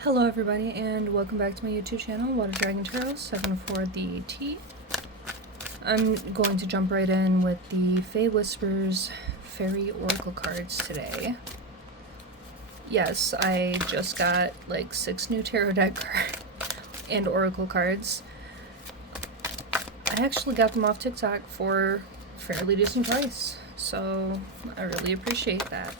Hello everybody and welcome back to my YouTube channel, Water Dragon Tarot 7 the T. I'm going to jump right in with the Fae Whispers Fairy Oracle cards today. Yes, I just got like 6 new tarot deck and oracle cards. I actually got them off TikTok for a fairly decent price, so I really appreciate that.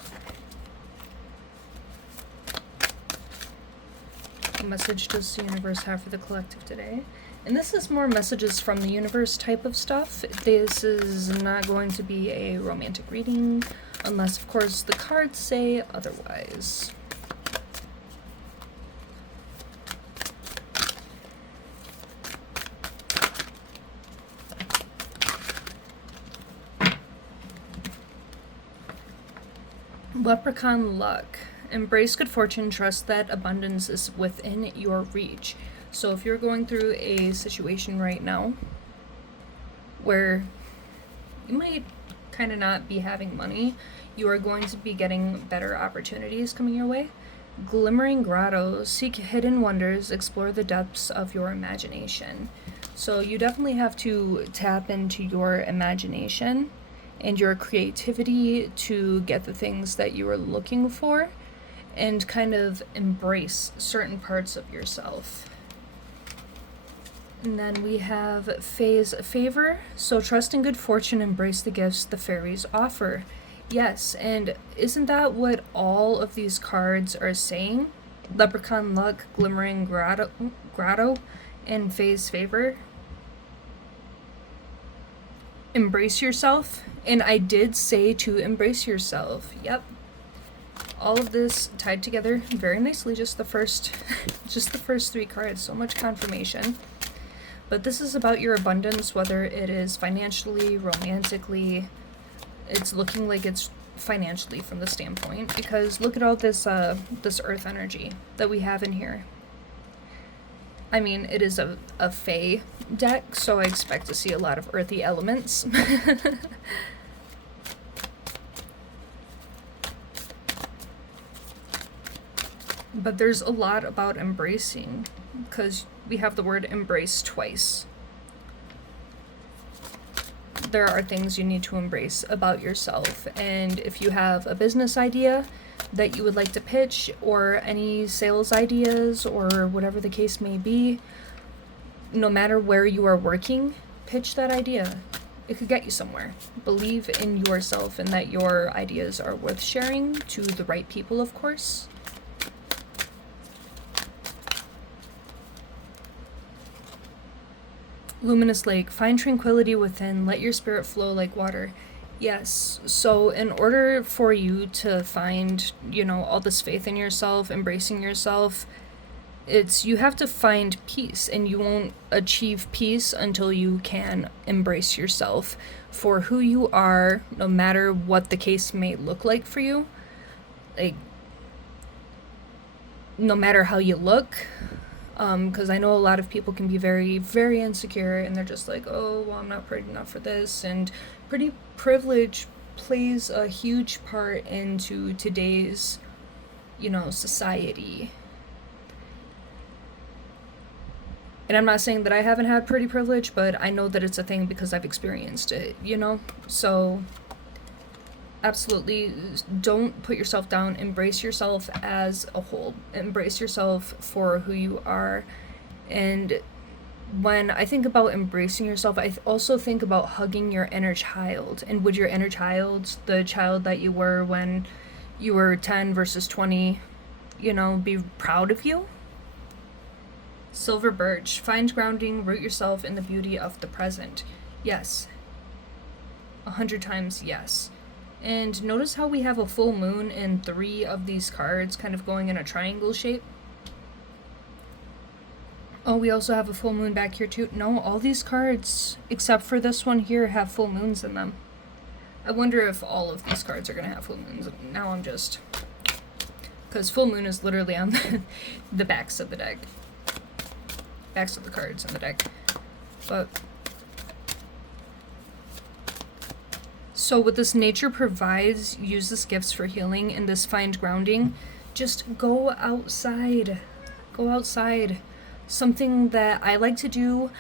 What message does the universe have for the collective today? And this is more messages from the universe type of stuff. This is not going to be a romantic reading, unless of course the cards say otherwise. Leprechaun luck. Embrace good fortune, trust that abundance is within your reach. So if you're going through a situation right now where you might kind of not be having money, you are going to be getting better opportunities coming your way. Glimmering Grotto. Seek hidden wonders, explore the depths of your imagination. So you definitely have to tap into your imagination and your creativity to get the things that you are looking for and kind of embrace certain parts of yourself. And then we have Fae's favor. So trust in good fortune, embrace the gifts the fairies offer. Yes, and isn't that what all of these cards are saying? Leprechaun luck, glimmering grotto, and Fae's favor. Embrace yourself. And I did say to embrace yourself. Yep. All of this tied together very nicely, just the first 3 cards, so much confirmation. But this is about your abundance, whether it is financially, romantically. It's looking like it's financially from the standpoint, because look at all this this earth energy that we have in here. I mean, it is a Fae deck, so I expect to see a lot of earthy elements. But there's a lot about embracing, because we have the word embrace twice. There are things you need to embrace about yourself, and if you have a business idea that you would like to pitch, or any sales ideas, or whatever the case may be, no matter where you are working, pitch that idea. It could get you somewhere. Believe in yourself and that your ideas are worth sharing to the right people, of course. Luminous Lake. Find tranquility within. Let your spirit flow like water. Yes, so in order for you to find, all this faith in yourself, embracing yourself, you have to find peace, and you won't achieve peace until you can embrace yourself for who you are, no matter what the case may look like for you. Like, no matter how you look, because I know a lot of people can be very, very insecure, and they're just like, oh, well, I'm not pretty enough for this, and pretty privilege plays a huge part into today's, society. And I'm not saying that I haven't had pretty privilege, but I know that it's a thing because I've experienced it, So absolutely don't put yourself down. Embrace yourself as a whole. Embrace yourself for who you are. And when I think about embracing yourself, I also think about hugging your inner child. And would your inner child, the child that you were when you were 10 versus 20, be proud of you? Silver Birch. Find grounding, root yourself in the beauty of the present. Yes. 100 times yes. And notice how we have a full moon in 3 of these cards, kind of going in a triangle shape. Oh, we also have a full moon back here too. No, all these cards, except for this one here, have full moons in them. I wonder if all of these cards are going to have full moons. Now I'm just... because full moon is literally on the backs of the deck. Backs of the cards in the deck. But... so with this nature provides, use this gifts for healing, and this find grounding, just go outside. Go outside. Something that I like to do,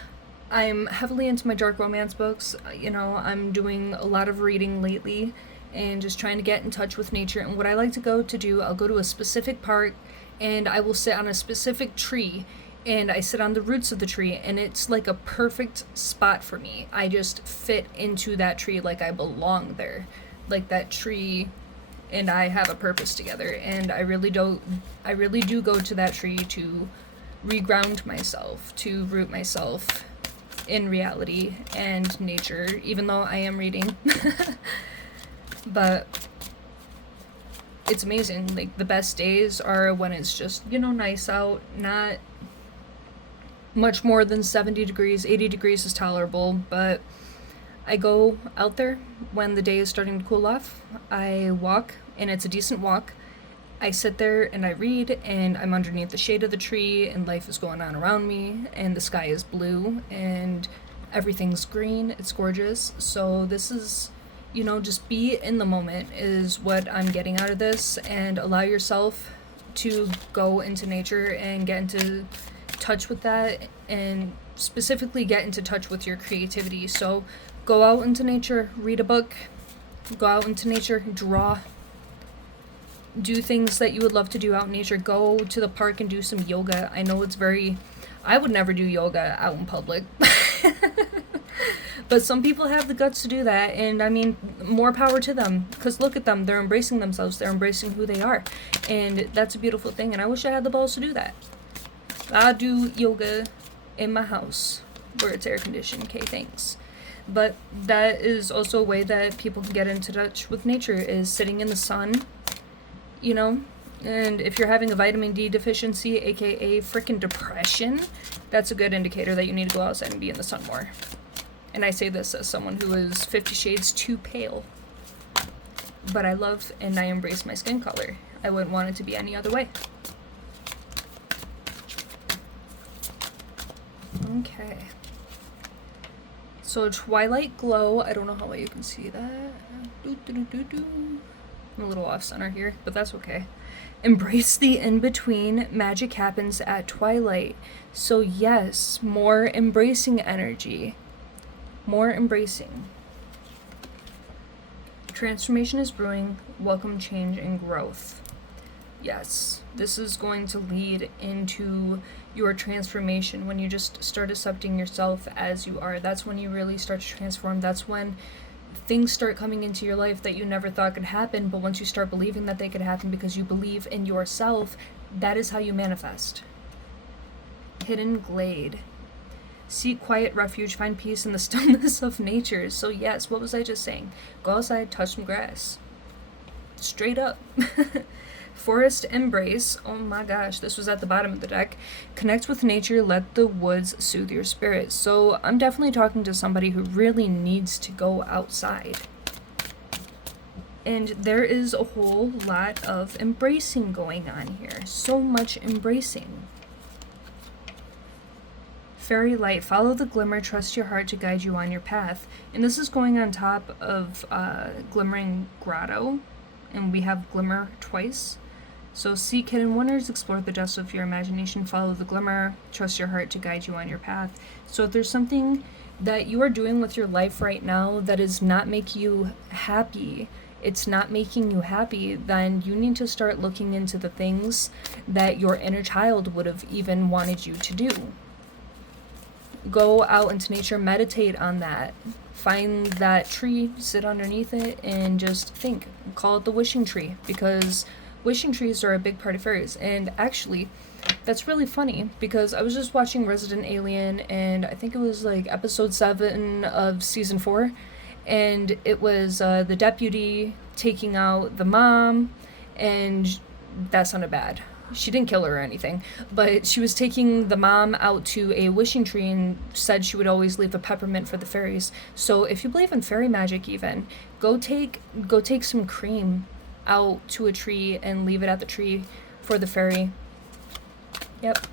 I'm heavily into my dark romance books. You know, I'm doing a lot of reading lately and just trying to get in touch with nature. And what I like to go to do, I'll go to a specific park and I will sit on a specific tree and I sit on the roots of the tree and it's like a perfect spot for me. I just fit into that tree like I belong there. Like that tree and I have a purpose together, and I really do go to that tree to reground myself, to root myself in reality and nature, even though I am reading. But it's amazing. Like, the best days are when it's just, you know, nice out, not much more than 70 degrees. 80 degrees is tolerable, but I go out there when the day is starting to cool off. I walk, and it's a decent walk. I sit there and I read, and I'm underneath the shade of the tree, and life is going on around me, and the sky is blue, and everything's green. It's gorgeous. So this is, you know, just be in the moment is what I'm getting out of this, and allow yourself to go into nature and get into touch with that, and specifically get into touch with your creativity. So go out into nature, read a book, go out into nature, draw, do things that you would love to do out in nature. Go to the park and do some yoga. I know I would never do yoga out in public. But some people have the guts to do that, and I mean, more power to them, because look at them, they're embracing themselves, they're embracing who they are, and that's a beautiful thing, and I wish I had the balls to do that. I do yoga in my house, where it's air conditioned, okay, thanks. But that is also a way that people can get into touch with nature, is sitting in the sun, you know, and if you're having a vitamin D deficiency, aka freaking depression, that's a good indicator that you need to go outside and be in the sun more. And I say this as someone who is 50 shades too pale. But I love and I embrace my skin color. I wouldn't want it to be any other way. Okay. So Twilight Glow, I don't know how well you can see that. I'm a little off center here, but that's okay. Embrace the in-between. Magic happens at twilight. So yes, more embracing energy. More embracing. Transformation is brewing. Welcome change and growth. Yes, this is going to lead into your transformation when you just start accepting yourself as you are. That's when you really start to transform. That's when things start coming into your life that you never thought could happen, but once you start believing that they could happen because you believe in yourself, that is how you manifest. Hidden Glade. Seek quiet refuge, find peace in the stillness of nature. So yes, what was I just saying? Go outside, touch some grass. Straight up. Forest Embrace. Oh my gosh, this was at the bottom of the deck. Connect with nature, let the woods soothe your spirit. So I'm definitely talking to somebody who really needs to go outside. And there is a whole lot of embracing going on here. So much embracing. Fairy Light, follow the glimmer, trust your heart to guide you on your path. And this is going on top of Glimmering Grotto, and we have Glimmer twice. So seek hidden wonders, explore the depths of your imagination, follow the glimmer, trust your heart to guide you on your path. So if there's something that you are doing with your life right now that is not making you happy, it's not making you happy, then you need to start looking into the things that your inner child would have even wanted you to do. Go out into nature, meditate on that. Find that tree, sit underneath it, and just think. Call it the wishing tree, because wishing trees are a big part of fairies. And actually, that's really funny, because I was just watching Resident Alien, and I think it was like episode 7 of season 4, and it was the deputy taking out the mom, and that sounded bad. She didn't kill her or anything, but she was taking the mom out to a wishing tree and said she would always leave a peppermint for the fairies. So if you believe in fairy magic even, go take some cream out to a tree and leave it at the tree for the fairy. Yep.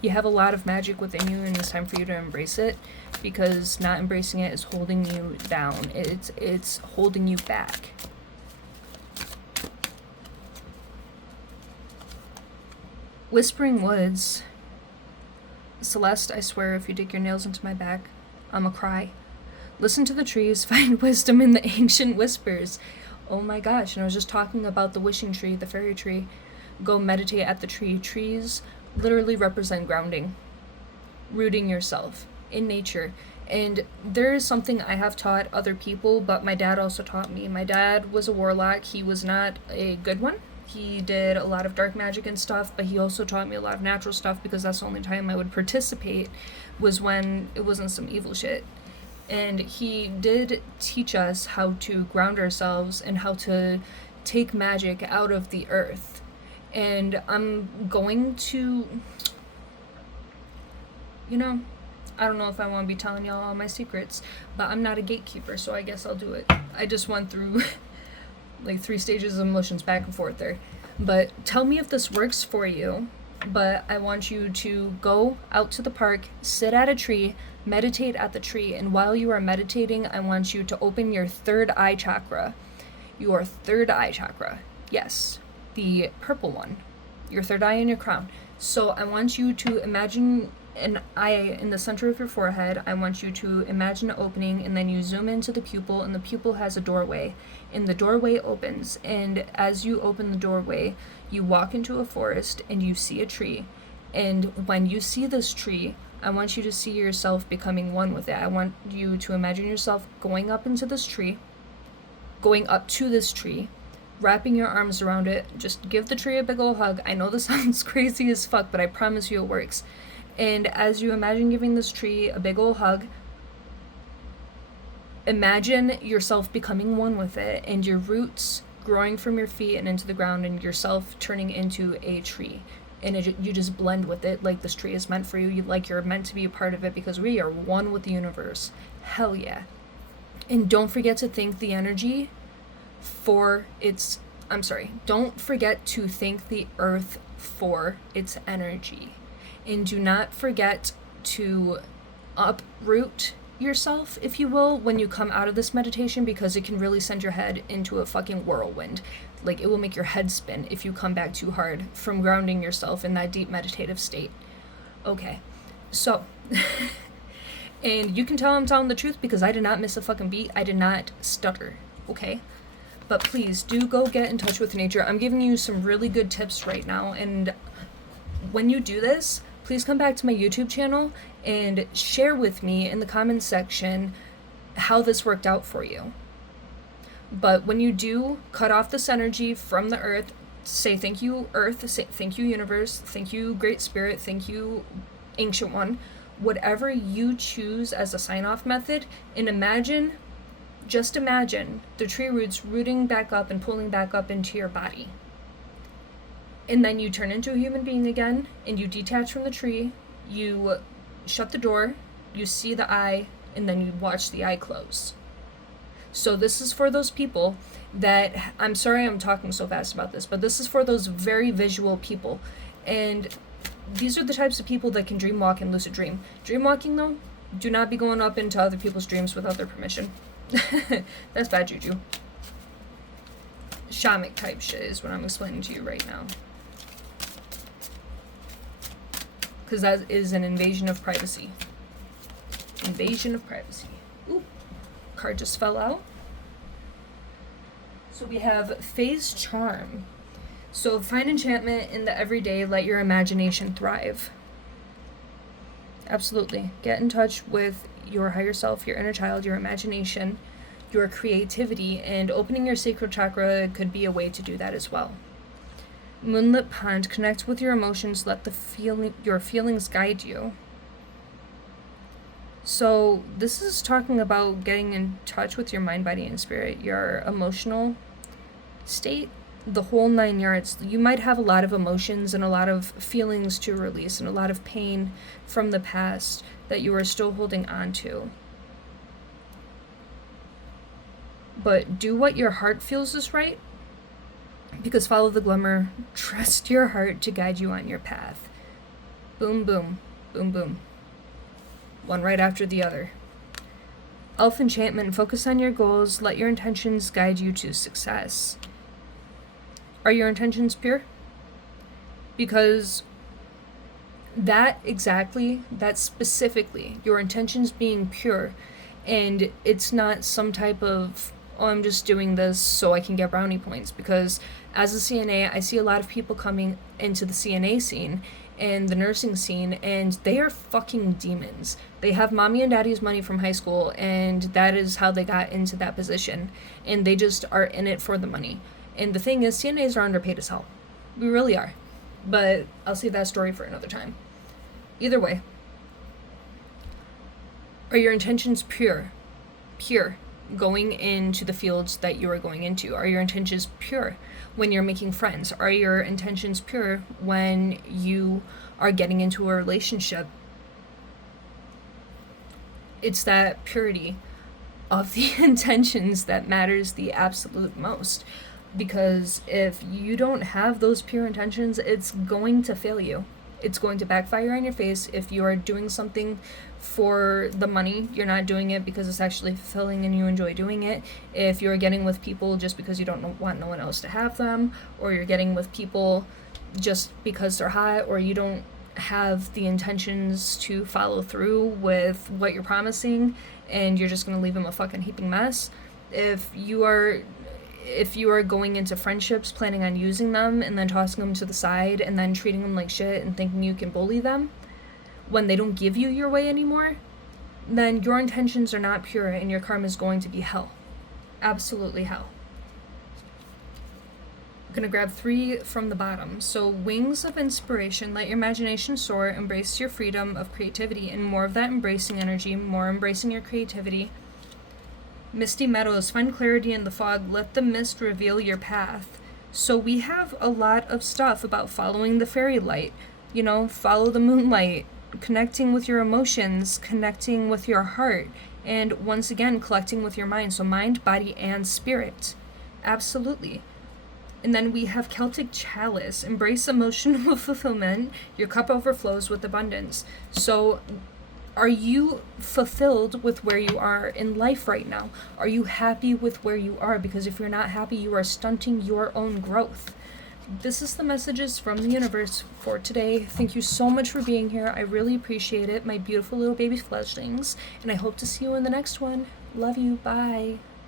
You have a lot of magic within you, and it's time for you to embrace it, because not embracing it is holding you down. It's holding you back. Whispering Woods. Celeste, I swear if you dig your nails into my back, I'ma cry. Listen to the trees, find wisdom in the ancient whispers. Oh my gosh, and I was just talking about the wishing tree, the fairy tree. Go meditate at the tree. Trees literally represent grounding, rooting yourself in nature. And there is something I have taught other people, but my dad also taught me. My dad was a warlock. He was not a good one. He did a lot of dark magic and stuff, but he also taught me a lot of natural stuff because that's the only time I would participate was when it wasn't some evil shit. And he did teach us how to ground ourselves and how to take magic out of the earth. And I'm going to, I don't know if I want to be telling y'all all my secrets, but I'm not a gatekeeper, so I guess I'll do it. I just went through like 3 stages of emotions back and forth there. But tell me if this works for you. But I want you to go out to the park, sit at a tree, meditate at the tree, and while you are meditating, I want you to open your third eye chakra. Your third eye chakra. Yes, the purple one. Your third eye in your crown. So I want you to imagine an eye in the center of your forehead. I want you to imagine an opening, and then you zoom into the pupil, and the pupil has a doorway. And the doorway opens, and as you open the doorway, you walk into a forest and you see a tree. And when you see this tree, I want you to see yourself becoming one with it. I want you to imagine yourself going up into this tree, going up to this tree, wrapping your arms around it. Just give the tree a big ol' hug. I know this sounds crazy as fuck, but I promise you it works. And as you imagine giving this tree a big ol' hug, imagine yourself becoming one with it and your roots growing from your feet and into the ground and yourself turning into a tree. And you just blend with it like this tree is meant for you. Like you're meant to be a part of it because we are one with the universe. Hell yeah. And don't forget to thank the energy don't forget to thank the earth for its energy. And do not forget to uproot yourself, if you will, when you come out of this meditation, because it can really send your head into a fucking whirlwind. Like, it will make your head spin if you come back too hard from grounding yourself in that deep meditative state. Okay, so, and you can tell I'm telling the truth because I did not miss a fucking beat. I did not stutter, okay? But please, do go get in touch with nature. I'm giving you some really good tips right now, and when you do this, please come back to my YouTube channel and share with me in the comments section how this worked out for you. But when you do cut off this energy from the earth, say thank you, earth, say thank you, universe, thank you, great spirit, thank you, ancient one, whatever you choose as a sign-off method, and just imagine the tree roots rooting back up and pulling back up into your body. And then you turn into a human being again, and you detach from the tree, you shut the door, you see the eye, and then you watch the eye close. So this is for those people that, I'm sorry I'm talking so fast about this, but this is for those very visual people. And these are the types of people that can dream walk and lucid dream. Dream walking, though, do not be going up into other people's dreams without their permission. That's bad juju. Shamanic type shit is what I'm explaining to you right now. Because that is an invasion of privacy. Invasion of privacy. Ooh, card just fell out. So we have Phase Charm. So find enchantment in the everyday, let your imagination thrive. Absolutely. Get in touch with your higher self, your inner child, your imagination, your creativity, and opening your sacral chakra could be a way to do that as well. Moonlit Pond, connect with your emotions, let your feelings guide you. So this is talking about getting in touch with your mind, body, and spirit, your emotional state, the whole 9 yards. You might have a lot of emotions and a lot of feelings to release and a lot of pain from the past that you are still holding on to. But do what your heart feels is right, because follow the glimmer, trust your heart to guide you on your path. Boom, boom, boom, boom. One right after the other. Elf enchantment, focus on your goals, let your intentions guide you to success. Are your intentions pure? Because that exactly, that specifically, your intentions being pure, and it's not some type of, oh, I'm just doing this so I can get brownie points. Because as a CNA, I see a lot of people coming into the CNA scene and the nursing scene, and they are fucking demons. They have mommy and daddy's money from high school, and that is how they got into that position, and they just are in it for the money. And the thing is, CNAs are underpaid as hell. We really are. But I'll save that story for another time. Either way, are your intentions pure? Pure going into the fields that you are going into? Are your intentions pure when you're making friends? Are your intentions pure when you are getting into a relationship? It's that purity of the intentions that matters the absolute most. Because if you don't have those pure intentions, it's going to fail you. It's going to backfire in your face. If you are doing something for the money, you're not doing it because it's actually fulfilling and you enjoy doing it. If you're getting with people just because you don't want no one else to have them, or you're getting with people just because they're hot, or you don't have the intentions to follow through with what you're promising and you're just going to leave them a fucking heaping mess. If you are going into friendships planning on using them and then tossing them to the side and then treating them like shit and thinking you can bully them when they don't give you your way anymore, then your intentions are not pure and your karma is going to be hell. Absolutely hell. I'm going to grab 3 from the bottom. So, wings of inspiration, let your imagination soar, embrace your freedom of creativity, and more of that embracing energy, more embracing your creativity. Misty meadows, find clarity in the fog, let the mist reveal your path. So we have a lot of stuff about following the fairy light, follow the moonlight, connecting with your emotions, connecting with your heart, and once again, collecting with your mind. So mind, body, and spirit. Absolutely. And then we have Celtic chalice, embrace emotional fulfillment, your cup overflows with abundance. So are you fulfilled with where you are in life right now? Are you happy with where you are? Because if you're not happy, you are stunting your own growth. This is the messages from the universe for today. Thank you so much for being here. I really appreciate it, my beautiful little baby fledglings. And I hope to see you in the next one. Love you. Bye.